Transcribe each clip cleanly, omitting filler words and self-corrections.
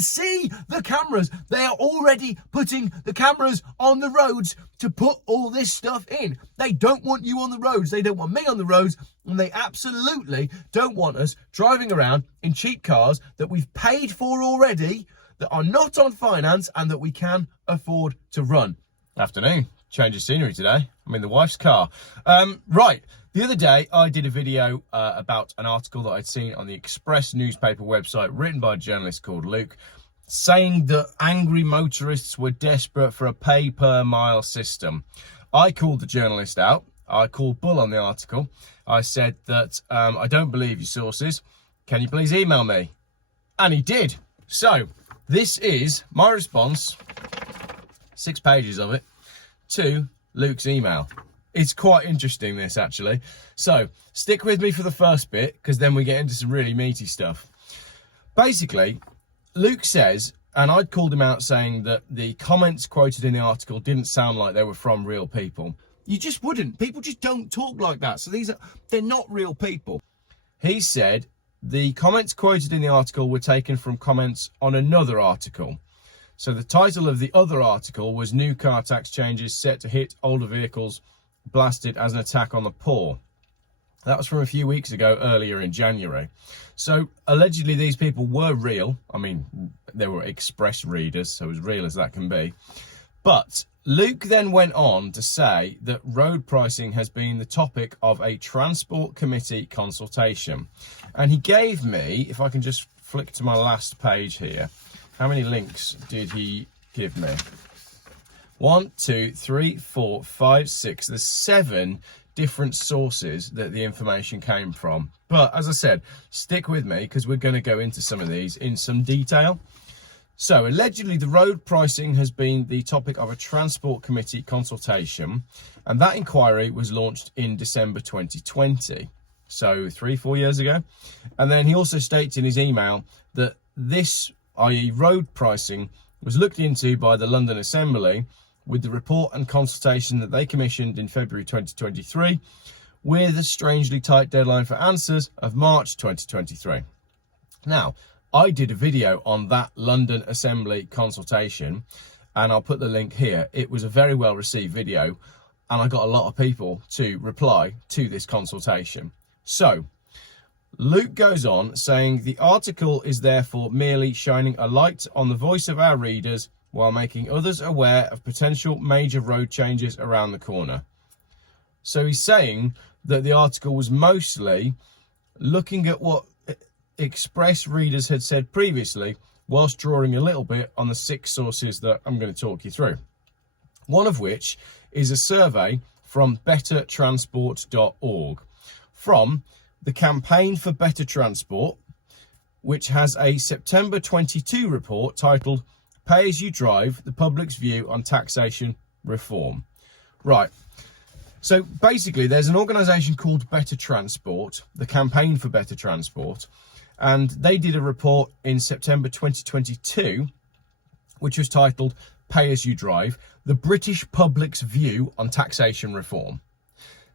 see the cameras. They are already putting the cameras on the roads to put all this stuff in. They don't want you on the roads. They don't want me on the roads. And they absolutely don't want us driving around in cheap cars that we've paid for already, that are not on finance and that we can afford to run. Afternoon. Change of scenery today. I'm in the wife's car. Right. The other day, I did a video about an article that I'd seen on the Express newspaper website written by a journalist called Luke, saying that angry motorists were desperate for a pay-per-mile system. I called the journalist out. I called bull on the article. I said that I don't believe your sources. Can you please email me? And he did. So this is my response, 6 pages of it, to Luke's email. It's quite interesting, this, actually. So stick with me for the first bit, because then we get into some really meaty stuff. Basically, Luke says, and I'd called him out saying that the comments quoted in the article didn't sound like they were from real people. You just wouldn't. People just don't talk like that. So they're not real people. He said the comments quoted in the article were taken from comments on another article. So the title of the other article was New Car Tax Changes Set to Hit Older Vehicles Blasted as an Attack on the Poor. That was from a few weeks ago, earlier in January. So allegedly these people were real. I mean, they were Express readers, so as real as that can be. But Luke then went on to say that road pricing has been the topic of a Transport Committee consultation. And he gave me, if I can just flick to my last page here, how many links did he give me? 1, 2, 3, 4, 5, 6. There's 7 different sources that the information came from. But as I said, stick with me because we're going to go into some of these in some detail. So allegedly the road pricing has been the topic of a Transport Committee consultation, and that inquiry was launched in December 2020. So 3-4 years ago. And then he also states in his email that this, i.e. road pricing, was looked into by the London Assembly with the report and consultation that they commissioned in February 2023, with a strangely tight deadline for answers of March 2023. Now, I did a video on that London Assembly consultation, and I'll put the link here. It was a very well received video, and I got a lot of people to reply to this consultation. So, Luke goes on saying the article is therefore merely shining a light on the voice of our readers while making others aware of potential major road changes around the corner. So he's saying that the article was mostly looking at what Express readers had said previously, whilst drawing a little bit on the 6 sources that I'm going to talk you through. One of which is a survey from bettertransport.org from the Campaign for Better Transport, which has a September 22 report titled Pay As You Drive, the Public's View on Taxation Reform. Right. So basically there's an organisation called Better Transport, the Campaign for Better Transport, and they did a report in September 2022, which was titled Pay As You Drive, the British Public's View on Taxation Reform.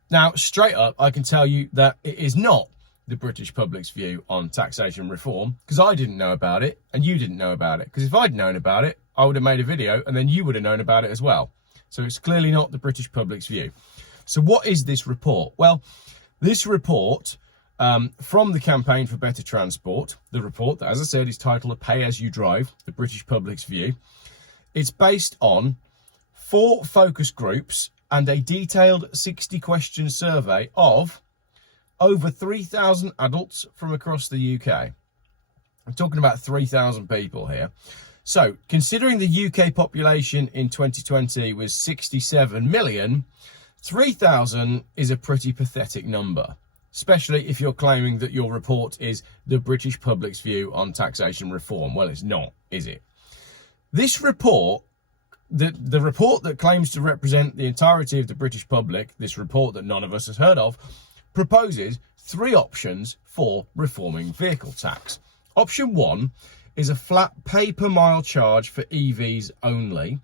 Now, straight up, I can tell you that it is not the British public's view on taxation reform, because I didn't know about it and you didn't know about it. Because if I'd known about it, I would have made a video and then you would have known about it as well. So it's clearly not the British public's view. So what is this report? Well, this report from the Campaign for Better Transport, the report that, as I said, is titled Pay As You Drive, the British public's view. It's based on 4 focus groups and a detailed 60-question survey of over 3,000 adults from across the UK. I'm talking about 3,000 people here. So, considering the UK population in 2020 was 67 million, 3,000 is a pretty pathetic number, especially if you're claiming that your report is the British public's view on taxation reform. Well, it's not, is it? This report, the report that claims to represent the entirety of the British public, this report that none of us has heard of, proposes 3 options for reforming vehicle tax. Option 1 is a flat pay per mile charge for EVs only,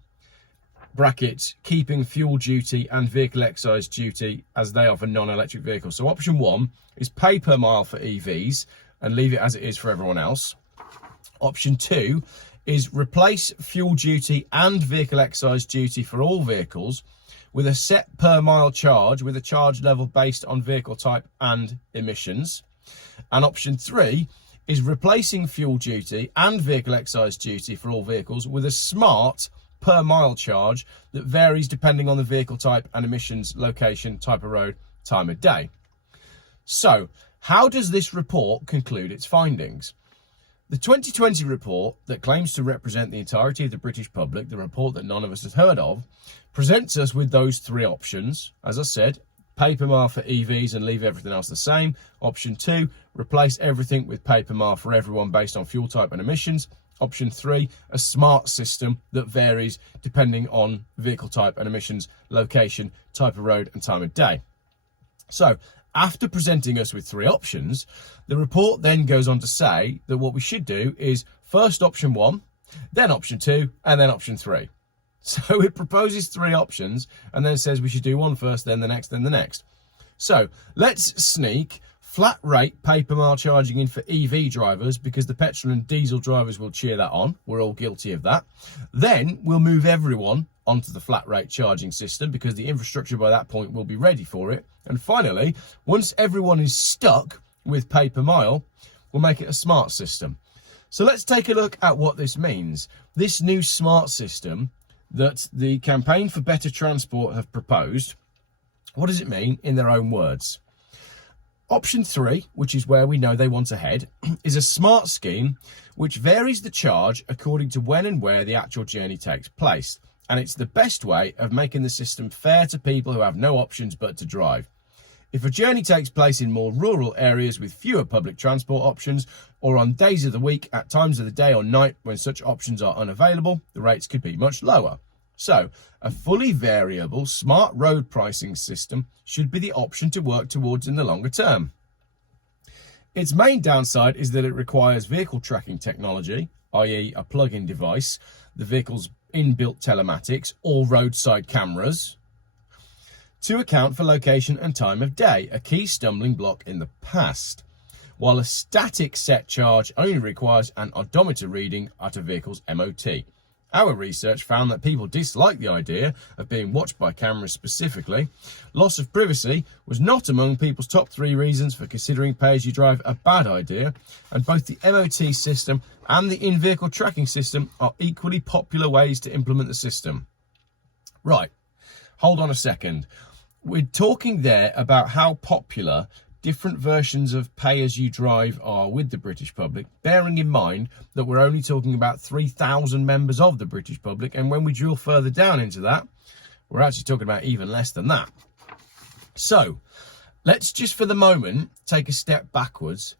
brackets, keeping fuel duty and vehicle excise duty as they are for non-electric vehicles. So option 1 is pay per mile for EVs and leave it as it is for everyone else. Option 2 is replace fuel duty and vehicle excise duty for all vehicles with a set per mile charge with a charge level based on vehicle type and emissions. And option 3 is replacing fuel duty and vehicle excise duty for all vehicles with a smart per mile charge that varies depending on the vehicle type and emissions, location, type of road, time of day. So, how does this report conclude its findings? The 2020 report that claims to represent the entirety of the British public, the report that none of us has heard of, presents us with those 3 options. As I said, paper mile for EVs and leave everything else the same. Option 2, replace everything with paper mile for everyone based on fuel type and emissions. Option 3, a smart system that varies depending on vehicle type and emissions, location, type of road and time of day. So, after presenting us with 3 options, the report then goes on to say that what we should do is first option 1, then option 2, and then option 3. So it proposes 3 options and then says we should do one first, then the next, then the next. So let's sneak flat rate paper mile charging in for EV drivers because the petrol and diesel drivers will cheer that on. We're all guilty of that. Then we'll move everyone onto the flat rate charging system because the infrastructure by that point will be ready for it. And finally, once everyone is stuck with paper mile, we'll make it a smart system. So let's take a look at what this means. This new smart system that the Campaign for Better Transport have proposed, what does it mean in their own words? Option 3, which is where we know they want to head, is a smart scheme which varies the charge according to when and where the actual journey takes place. And it's the best way of making the system fair to people who have no options but to drive. If a journey takes place in more rural areas with fewer public transport options, or on days of the week, at times of the day or night when such options are unavailable, the rates could be much lower. So, a fully variable, smart road pricing system should be the option to work towards in the longer term. Its main downside is that it requires vehicle tracking technology, i.e. a plug-in device, the vehicle's inbuilt telematics or roadside cameras, to account for location and time of day, a key stumbling block in the past, while a static set charge only requires an odometer reading at a vehicle's MOT. Our research found that people dislike the idea of being watched by cameras specifically. Loss of privacy was not among people's top 3 reasons for considering pay-as-you-drive a bad idea, and both the MOT system and the in-vehicle tracking system are equally popular ways to implement the system. Right, hold on a second. We're talking there about how popular different versions of pay-as-you-drive are with the British public, bearing in mind that we're only talking about 3,000 members of the British public, and when we drill further down into that, we're actually talking about even less than that. So, let's just for the moment take a step backwards.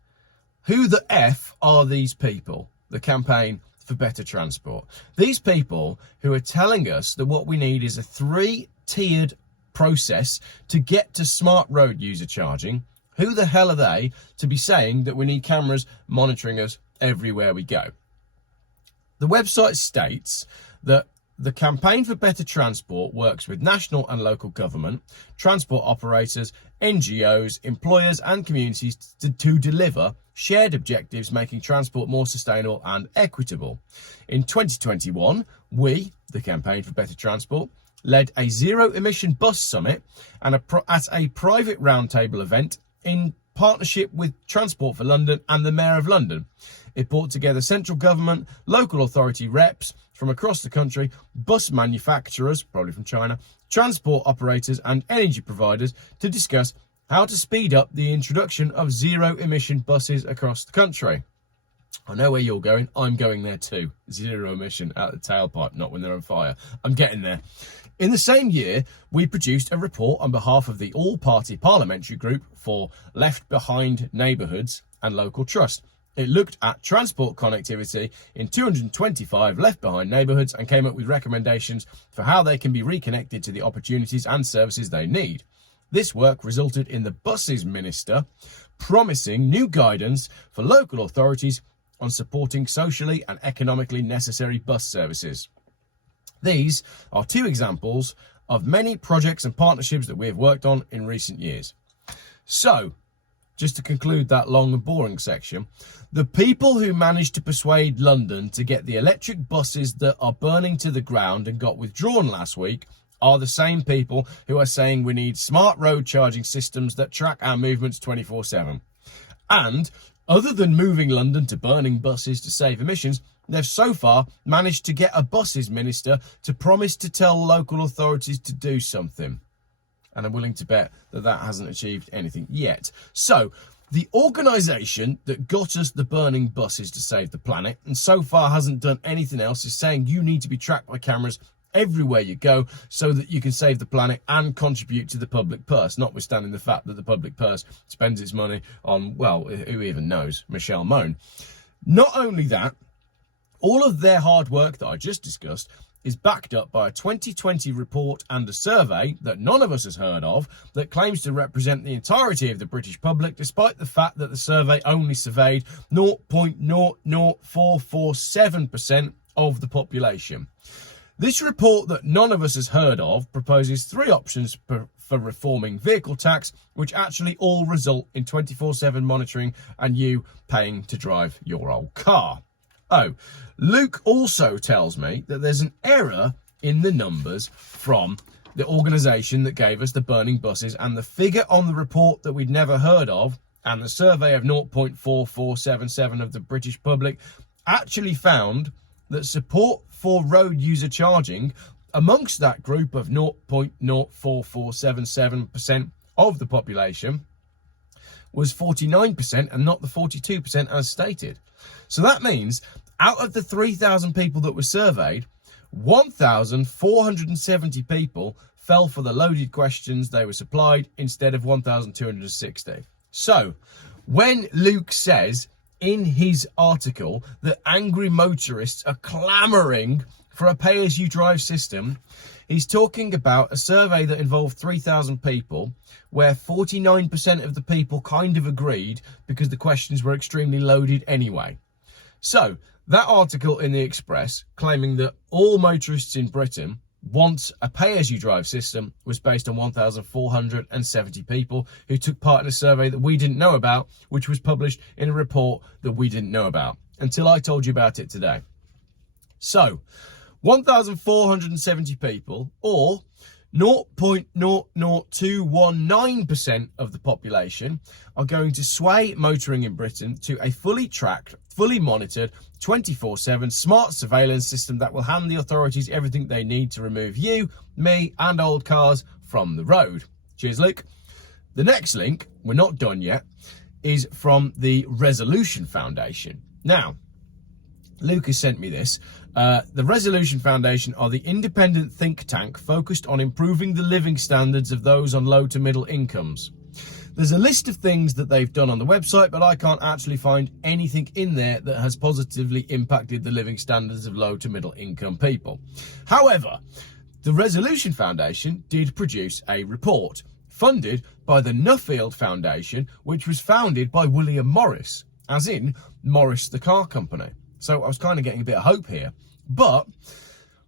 Who the F are these people? The Campaign for Better Transport. These people who are telling us that what we need is a 3-tiered process to get to smart road user charging. Who the hell are they to be saying that we need cameras monitoring us everywhere we go? The website states that the Campaign for Better Transport works with national and local government, transport operators, NGOs, employers and communities to deliver shared objectives making transport more sustainable and equitable. In 2021, we, the Campaign for Better Transport, led a zero-emission bus summit and at a private roundtable event in partnership with Transport for London and the Mayor of London. It brought together central government, local authority reps from across the country, bus manufacturers, probably from China, transport operators and energy providers to discuss how to speed up the introduction of zero-emission buses across the country. I know where you're going. I'm going there too. Zero emission out the tailpipe, not when they're on fire. I'm getting there. In the same year, we produced a report on behalf of the all-party parliamentary group for Left Behind Neighbourhoods and Local Trust. It looked at transport connectivity in 225 left behind neighbourhoods and came up with recommendations for how they can be reconnected to the opportunities and services they need. This work resulted in the Buses Minister promising new guidance for local authorities on supporting socially and economically necessary bus services. These are 2 examples of many projects and partnerships that we have worked on in recent years. So, just to conclude that long and boring section, the people who managed to persuade London to get the electric buses that are burning to the ground and got withdrawn last week are the same people who are saying we need smart road charging systems that track our movements 24/7. And other than moving London to burning buses to save emissions, they've so far managed to get a buses minister to promise to tell local authorities to do something. And I'm willing to bet that that hasn't achieved anything yet. So the organisation that got us the burning buses to save the planet and so far hasn't done anything else is saying you need to be tracked by cameras everywhere you go so that you can save the planet and contribute to the public purse, notwithstanding the fact that the public purse spends its money on, well, who even knows, Michelle Mone. Not only that, all of their hard work that I just discussed is backed up by a 2020 report and a survey that none of us has heard of that claims to represent the entirety of the British public, despite the fact that the survey only surveyed 0.00447% of the population. This report that none of us has heard of proposes 3 options for reforming vehicle tax, which actually all result in 24/7 monitoring and you paying to drive your old car. Oh, Luke also tells me that there's an error in the numbers from the organisation that gave us the burning buses, and the figure on the report that we'd never heard of and the survey of 0.4477 of the British public actually found that support for road user charging amongst that group of 0.04477% of the population was 49% and not the 42% as stated. So that means out of the 3,000 people that were surveyed, 1,470 people fell for the loaded questions they were supplied instead of 1,260. So when Luke says in his article that angry motorists are clamouring for a pay-as-you-drive system, he's talking about a survey that involved 3,000 people where 49% of the people kind of agreed because the questions were extremely loaded anyway. So that article in the Express claiming that all motorists in Britain want a pay-as-you-drive system was based on 1,470 people who took part in a survey that we didn't know about, which was published in a report that we didn't know about until I told you about it today. So 1,470 people, or 0.00219% of the population, are going to sway motoring in Britain to a fully tracked, fully monitored, 24/7 smart surveillance system that will hand the authorities everything they need to remove you, me, and old cars from the road. Cheers, Luke. The next link, we're not done yet, is from the Resolution Foundation. Now, Luke has sent me this. The Resolution Foundation are the independent think tank focused on improving the living standards of those on low to middle incomes. There's a list of things that they've done on the website, but I can't actually find anything in there that has positively impacted the living standards of low to middle income people. However, the Resolution Foundation did produce a report funded by the Nuffield Foundation, which was founded by William Morris, as in Morris the car company. So I was kind of getting a bit of hope here. But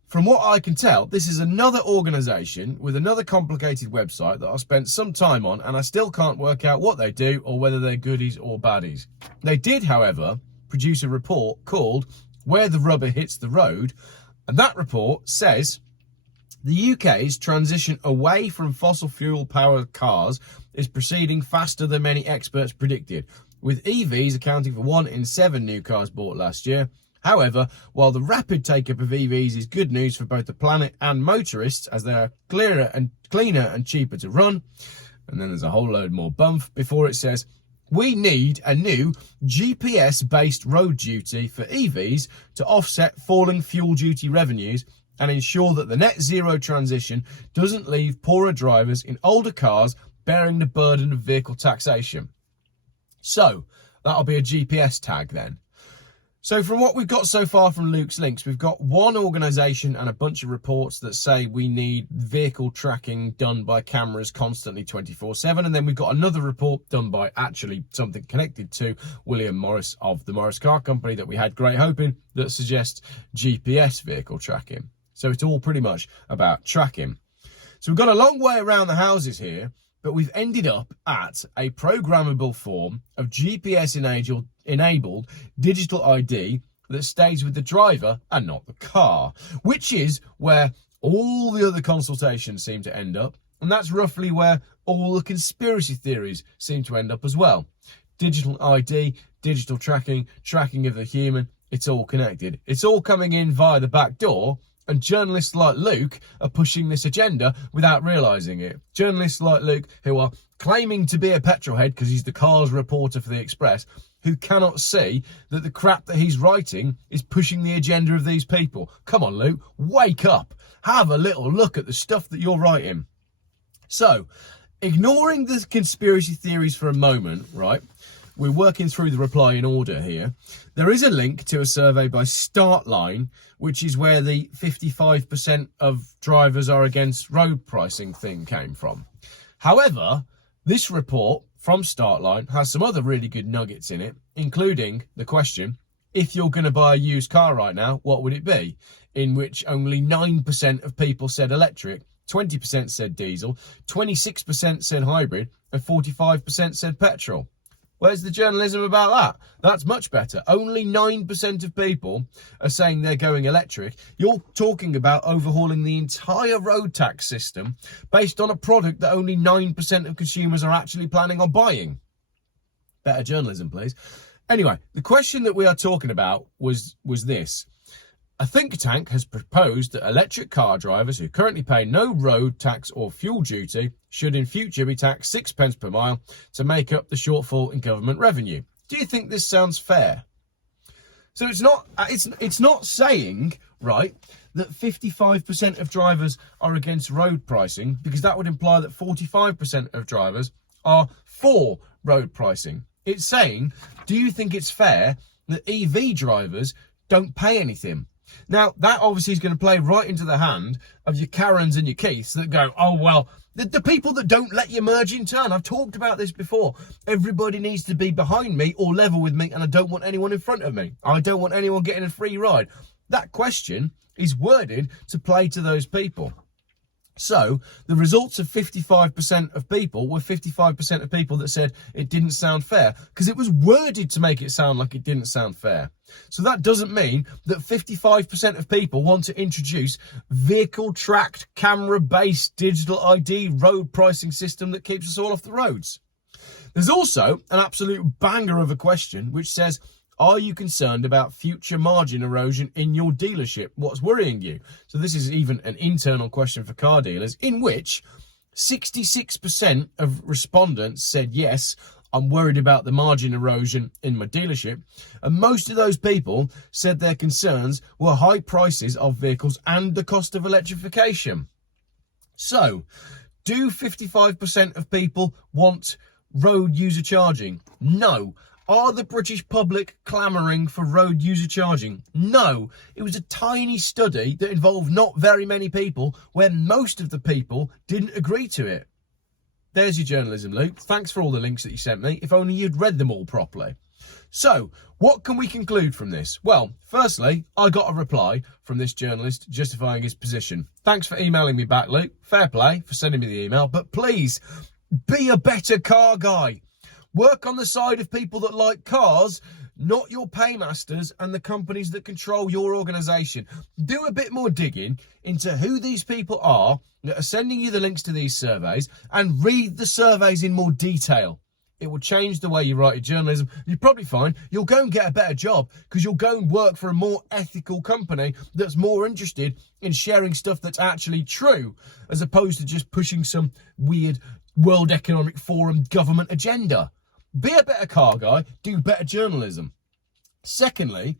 from what I can tell, this is another organisation with another complicated website that I've spent some time on, and I still can't work out what they do or whether they're goodies or baddies. They did, however, produce a report called Where the Rubber Hits the Road, and that report says the UK's transition away from fossil fuel powered cars is proceeding faster than many experts predicted, with EVs accounting for 1 in 7 new cars bought last year. However, while the rapid take-up of EVs is good news for both the planet and motorists, as they are cleaner and cheaper to run, and then there's a whole load more bump before it says, we need a new GPS-based road duty for EVs to offset falling fuel duty revenues and ensure that the net zero transition doesn't leave poorer drivers in older cars bearing the burden of vehicle taxation. So that'll be a GPS tag then. So from what we've got so far from Luke's links, we've got one organisation and a bunch of reports that say we need vehicle tracking done by cameras constantly 24/7. And then we've got another report done by actually something connected to William Morris of the Morris Car Company that we had great hope in, that suggests GPS vehicle tracking. So it's all pretty much about tracking. So we've got a long way around the houses here but we've ended up at a programmable form of GPS-enabled digital ID that stays with the driver and not the car, which is where all the other consultations seem to end up, and that's roughly where all the conspiracy theories seem to end up as well. Digital ID, digital tracking of the human, it's all connected. It's all coming in via the back door, and journalists like Luke are pushing this agenda without realising it. Journalists like Luke, who are claiming to be a petrolhead because he's the cars reporter for the Express, who cannot see that the crap that he's writing is pushing the agenda of these people. Come on, Luke, wake up. Have a little look at the stuff that you're writing. So, ignoring the conspiracy theories for a moment, right? We're working through the reply in order here. There is a link to a survey by Startline, which is where the 55% of drivers are against road pricing thing came from. However, this report from Startline has some other really good nuggets in it, including the question, if you're going to buy a used car right now, what would it be? In which only 9% of people said electric, 20% said diesel, 26% said hybrid, and 45% said petrol. Where's the journalism about that? That's much better. Only 9% of people are saying they're going electric. You're talking about overhauling the entire road tax system based on a product that only 9% of consumers are actually planning on buying. Better journalism, please. Anyway, the question that we are talking about was this. A think tank has proposed that electric car drivers who currently pay no road tax or fuel duty should in future be taxed 6 pence per mile to make up the shortfall in government revenue. Do you think this sounds fair? So it's not saying, right, that 55% of drivers are against road pricing, because that would imply that 45% of drivers are for road pricing. It's saying, do you think it's fair that EV drivers don't pay anything? Now, that obviously is going to play right into the hand of your Karens and your Keiths that go, oh, well, the people that don't let you merge in turn. I've talked about this before. Everybody needs to be behind me or level with me, and I don't want anyone in front of me. I don't want anyone getting a free ride. That question is worded to play to those people. So the results of 55% of people were 55% of people that said it didn't sound fair, because it was worded to make it sound like it didn't sound fair. So that doesn't mean that 55% of people want to introduce vehicle tracked, camera based digital ID road pricing system that keeps us all off the roads. There's also an absolute banger of a question which says, are you concerned about future margin erosion in your dealership? What's worrying you? So this is even an internal question for car dealers, in which 66% of respondents said, yes, I'm worried about the margin erosion in my dealership. And most of those people said their concerns were high prices of vehicles and the cost of electrification. So, do 55% of people want road user charging? No. Are the British public clamouring for road user charging? No. It was a tiny study that involved not very many people, where most of the people didn't agree to it. There's your journalism, Luke. Thanks for all the links that you sent me. If only you'd read them all properly. So, what can we conclude from this? Well, firstly, I got a reply from this journalist justifying his position. Thanks for emailing me back, Luke. Fair play for sending me the email. But please, be a better car guy. Work on the side of people that like cars, not your paymasters and the companies that control your organisation. Do a bit more digging into who these people are that are sending you the links to these surveys, and read the surveys in more detail. It will change the way you write your journalism. You'll probably find you'll go and get a better job, because you'll go and work for a more ethical company that's more interested in sharing stuff that's actually true, as opposed to just pushing some weird World Economic Forum government agenda. Be a better car guy, do better journalism. Secondly,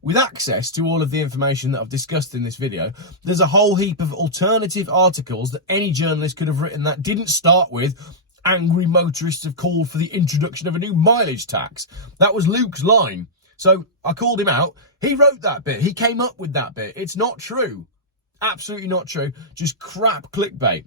with access to all of the information that I've discussed in this video, there's a whole heap of alternative articles that any journalist could have written that didn't start with, angry motorists have called for the introduction of a new mileage tax. That was Luke's line. So I called him out. He wrote that bit. He came up with that bit. It's not true. Absolutely not true. Just crap clickbait.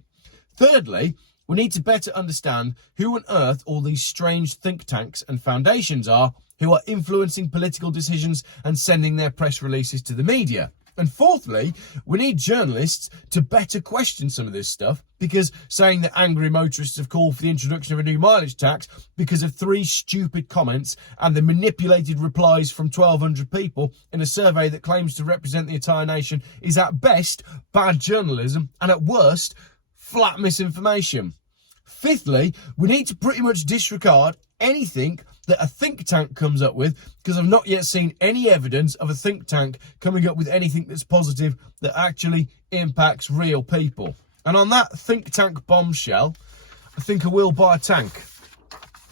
Thirdly, we need to better understand who on earth all these strange think tanks and foundations are who are influencing political decisions and sending their press releases to the media. And fourthly, we need journalists to better question some of this stuff, because saying that angry motorists have called for the introduction of a new mileage tax because of 3 stupid comments and the manipulated replies from 1,200 people in a survey that claims to represent the entire nation is at best bad journalism and at worst flat misinformation. Fifthly, we need to pretty much disregard anything that a think tank comes up with, because I've not yet seen any evidence of a think tank coming up with anything that's positive that actually impacts real people. And on that think tank bombshell, I think I will buy a tank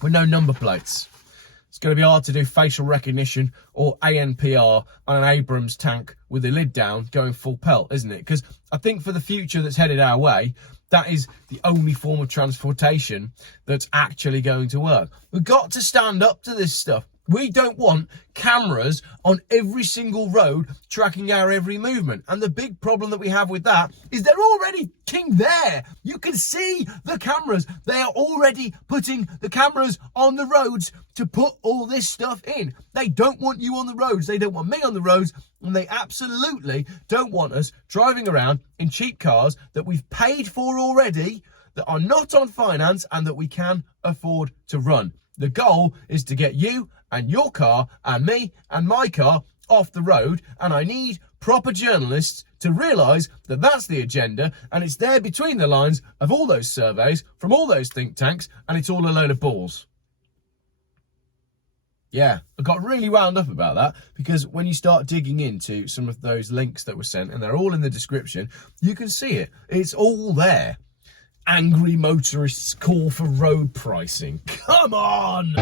with no number plates. It's going to be hard to do facial recognition or ANPR on an Abrams tank with the lid down going full pelt, isn't it? Because I think for the future that's headed our way, that is the only form of transportation that's actually going to work. We've got to stand up to this stuff. We don't want cameras on every single road tracking our every movement. And the big problem that we have with that is they're already there. You can see the cameras. They are already putting the cameras on the roads to put all this stuff in. They don't want you on the roads. They don't want me on the roads. And they absolutely don't want us driving around in cheap cars that we've paid for already, that are not on finance and that we can afford to run. The goal is to get you and your car and me and my car off the road, and I need proper journalists to realise that that's the agenda, and it's there between the lines of all those surveys from all those think tanks, and it's all a load of balls. Yeah, I got really wound up about that, because when you start digging into some of those links that were sent, and they're all in the description, you can see it. It's all there. Angry motorists call for road pricing. Come on!